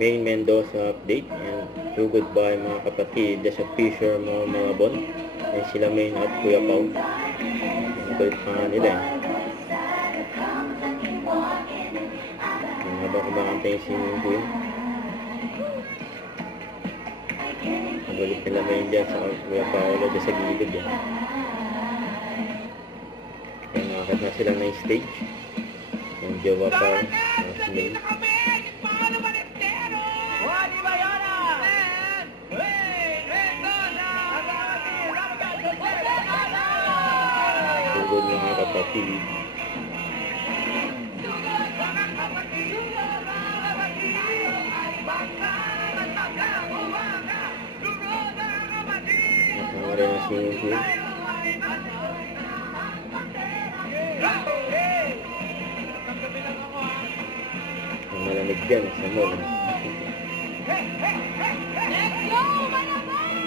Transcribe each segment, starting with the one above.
Main Mendoza update. And so goodbye mga kapatid sa Fisher mga bon. And sila Main at Kuya Pao. Ang kulit pa nga nila eh. Habang kumakanta yung swimming pool. Ang kulit nila Main dyan sa Kuya Paolo dyan sa gilid eh. Kaya nakakit na sila na yung stage. Yung jowa pa si Main. Tugod mga kapatid. Nakama rin ang swimming pool. Ang malamig dyan sa mall. Let's go, Malaban!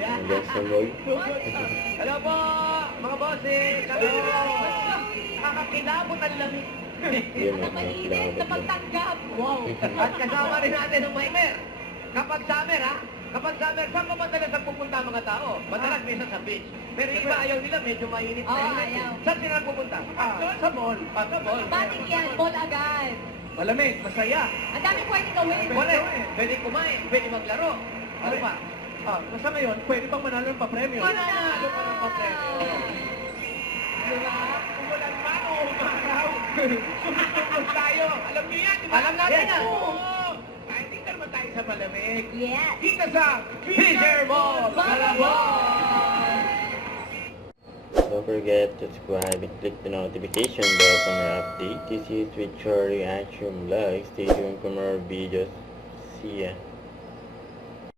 Hanggang sa mall. Hello po, mga bossing! Hello! Nakakakilabot ang lamig. Yun ang Mainit na pagtanggap. Wow. At kasama rin natin ang Maimer. Kapag summer ha, kapag summer, saan pa madalas ang pupunta ang mga tao? Madalas minsan sa beach. Pero iba ayaw nila, medyo mainit na Oo, init. ayaw. Saan sila pupunta? Sa mall. Sa mall. Batik yan, ball agad. Malamig, masaya. Ang dami pwede gawin. Pwede kumain, pwede maglaro. Ano pa? Basta ngayon, pwede pang manalo ng papremyo. Manalo pa ng papremyo. Diba? Umulan man o umaraw. Sumunod tayo. Alam niyo yan, diba? Alam natin yan. Oo. Kahit hindi naman tayo sa malamig. Yes. Dito sa Fisher Mall, Malabon! Don't forget to subscribe and click the notification bell for more updates. This is with your reaction vlog. Stay tuned for more videos. See ya.